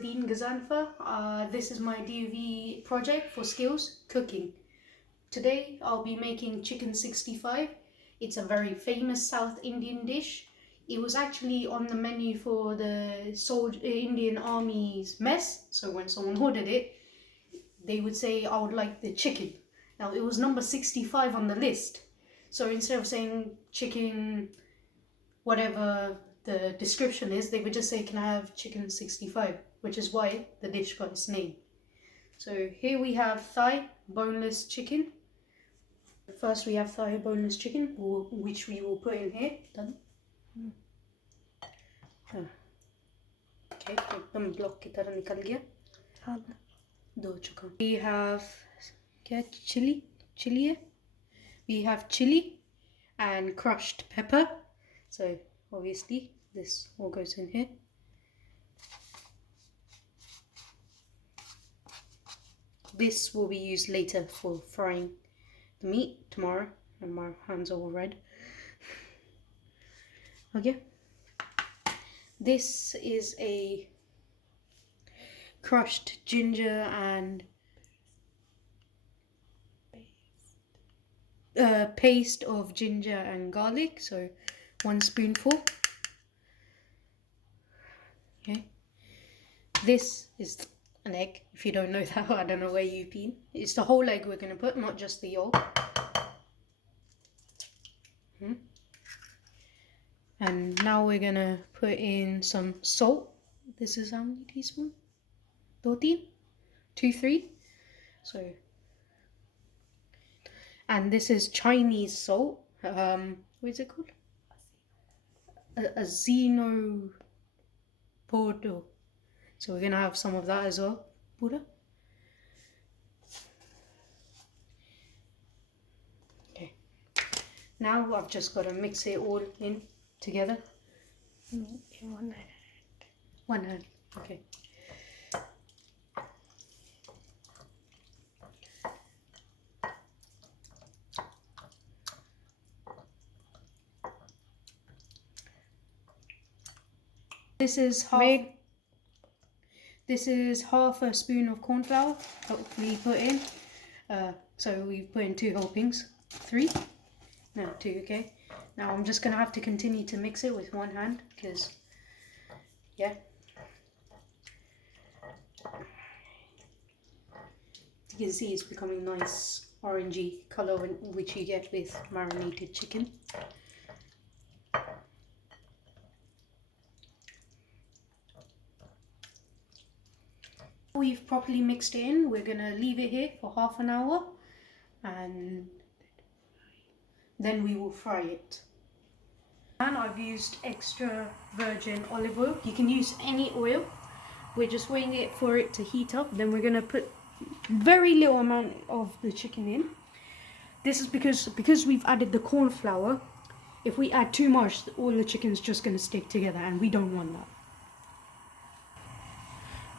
Dean Gazanfa. This is my DUV project for skills cooking. Today I'll be making chicken 65. It's a very famous South Indian dish. It was actually on the menu for the Indian Army's mess. So when someone ordered it, they would say, I would like the chicken. Now it was number 65 on the list. So instead of saying chicken, whatever the description is, they would just say, can I have chicken 65? Which is why the dish got its name. So here we have thigh boneless chicken. First we have thigh boneless chicken, which we will put in here. Done. Okay, एकदम block की तरह निकल गया. दो चुका. We have chili है. We have chili and crushed pepper. So obviously this all goes in here. This will be used later for frying the meat tomorrow, and my hands are all red. Okay. This is a crushed ginger and paste of ginger and garlic, so 1 spoonful. Okay. This is an egg. If you don't know that, I don't know where you've been. It's the whole egg we're going to put, not just the yolk. And now we're going to put in some salt. This is how many teaspoons? 2, 3. So, and this is Chinese salt. What is it called? Azino Porto. So we're going to have some of that as well. Pura. Okay. Now I've just got to mix it all in together. In one hand. One hand. Okay. This is half a spoon of corn flour that we put in. So we put in 2 helpings. 3? No, 2, okay. Now I'm just going to have to continue to mix it with one hand because, yeah. You can see it's becoming nice orangey colour which you get with marinated chicken. We've properly mixed it in. We're going to leave it here for half an hour and then we will fry it. And I've used extra virgin olive oil. You can use any oil. We're just waiting it for it to heat up. Then we're going to put very little amount of the chicken in. This is because we've added the corn flour. If we add too much, all the chicken's just going to stick together and we don't want that.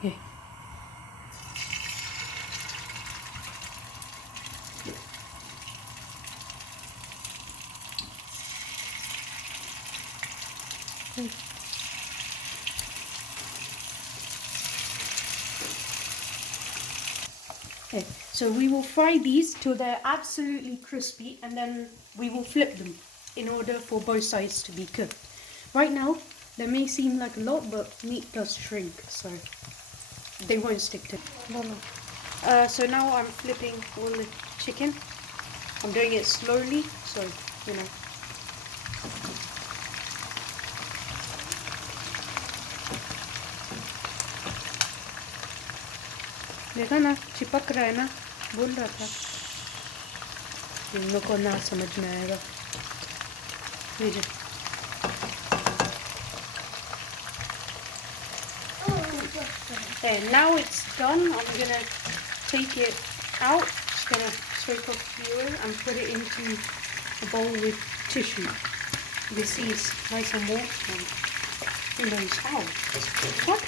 Okay. Okay, so we will fry these till they're absolutely crispy and then we will flip them in order for both sides to be cooked. Right now, they may seem like a lot, but meat does shrink, so they won't stick to it. So now I'm flipping all the chicken. I'm doing it slowly, so, you know. देखा ना, चिपक रहा है ना, बोल रहा था इन लोगों को ना समझ में आएगा. लीजिए. Okay, now it's done. I'm gonna take it out. Just gonna scrape off the oil and put it into a bowl with tissue. This is nice and warm. Who knows how? What?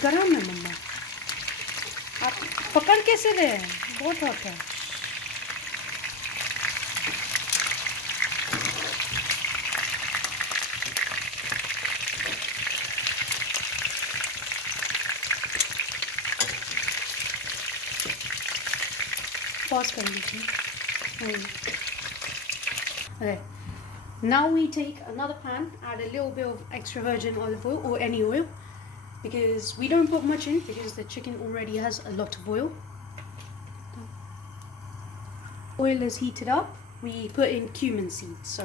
गरम है मम्मा. आप पकड़ कैसे रहे हैं? बहुत hot है. Pause कर लीजिए. Okay. Now we take another pan, add a little bit of extra virgin olive oil or any oil, because we don't put much in because the chicken already has a lot of oil. Oil is heated up, we put in cumin seeds. So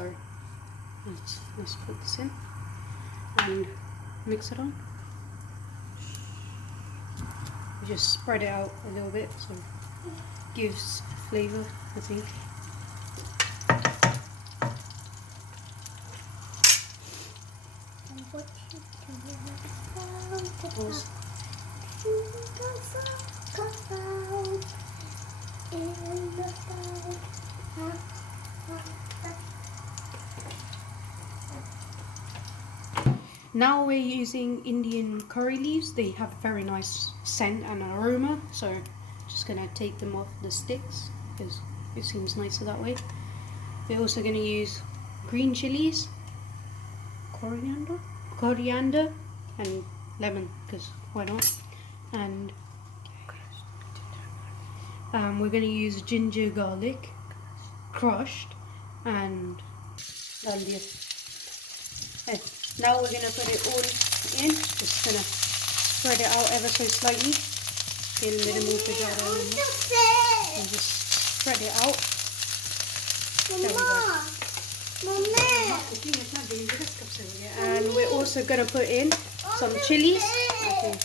let's put this in and mix it on. We just spread it out a little bit so it gives flavour, I think. Pause. Now we're using Indian curry leaves. They have very nice scent and aroma, so just gonna take them off the sticks because it seems nicer that way. We're also gonna use green chilies, coriander and lemon, because why not? And we're gonna use ginger, garlic crushed, and okay. Now we're gonna put it all in. Just gonna spread it out ever so slightly. And just spread it out. And we're also gonna put in some chilies. Okay.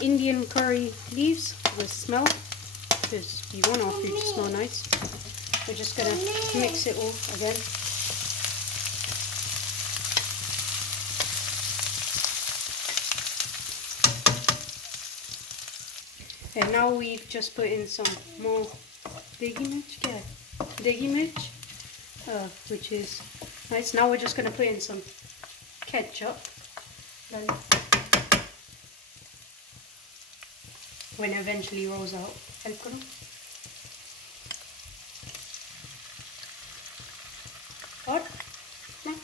Indian curry leaves with smell, because you want our food to smell nice. We're just gonna mix it all again. And now we've just put in some more degi mirch, which is nice. Now we're just going to put in some ketchup. When it eventually rolls out. Help karo. Or? No.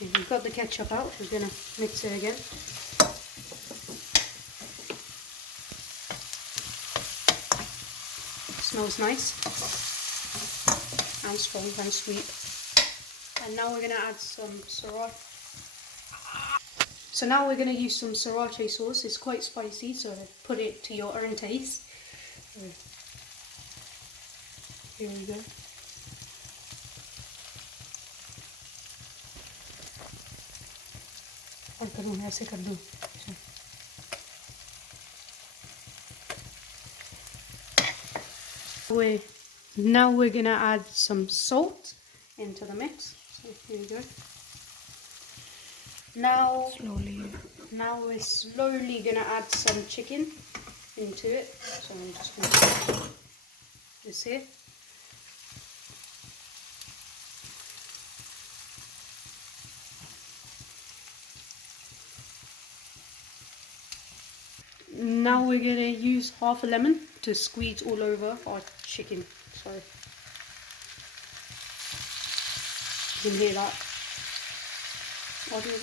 We've got the ketchup out. We're going to mix it again. Smells nice and strong and sweet. And now we're going to add some sriracha. So now we're going to use some sriracha sauce. It's quite spicy, so put it to your own taste. Here we go. Now we're gonna add some salt into the mix. So here we go. Now we're slowly gonna add some chicken into it. So I'm just gonna put this here. Now we're gonna use half a lemon to squeeze all over our chicken. So you can hear that. Okay.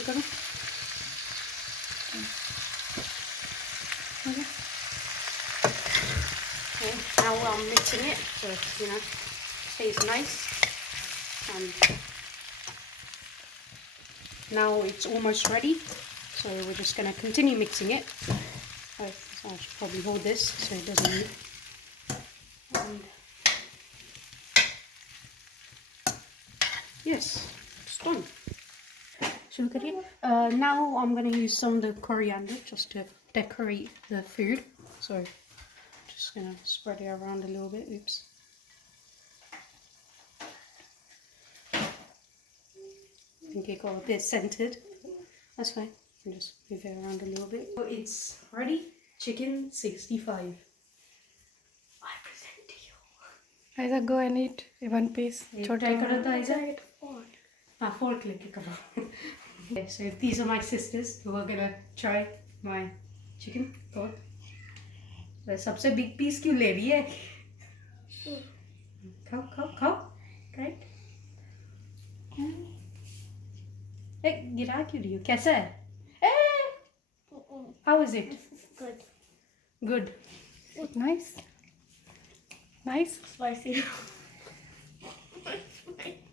Okay, now I'm mixing it so stays nice. And now it's almost ready, so we're just gonna continue mixing it. I should probably hold this so it doesn't move. And yes, it's done. Now I'm going to use some of the coriander just to decorate the food. So just going to spread it around a little bit. Oops. I think it got a bit scented. That's fine. I'll just move it around a little bit. So it's ready. Chicken 65. I present to you. Either go and eat one piece. Try karo ta Isa. Fork leke karo. Okay, so these are my sisters who are gonna try my chicken. Go. So सबसे big piece क्यों ले रही है? खाओ. Right? गिरा क्यों रही हो? कैसा है? How is it? Good. Good. Nice. Nice. Spicy.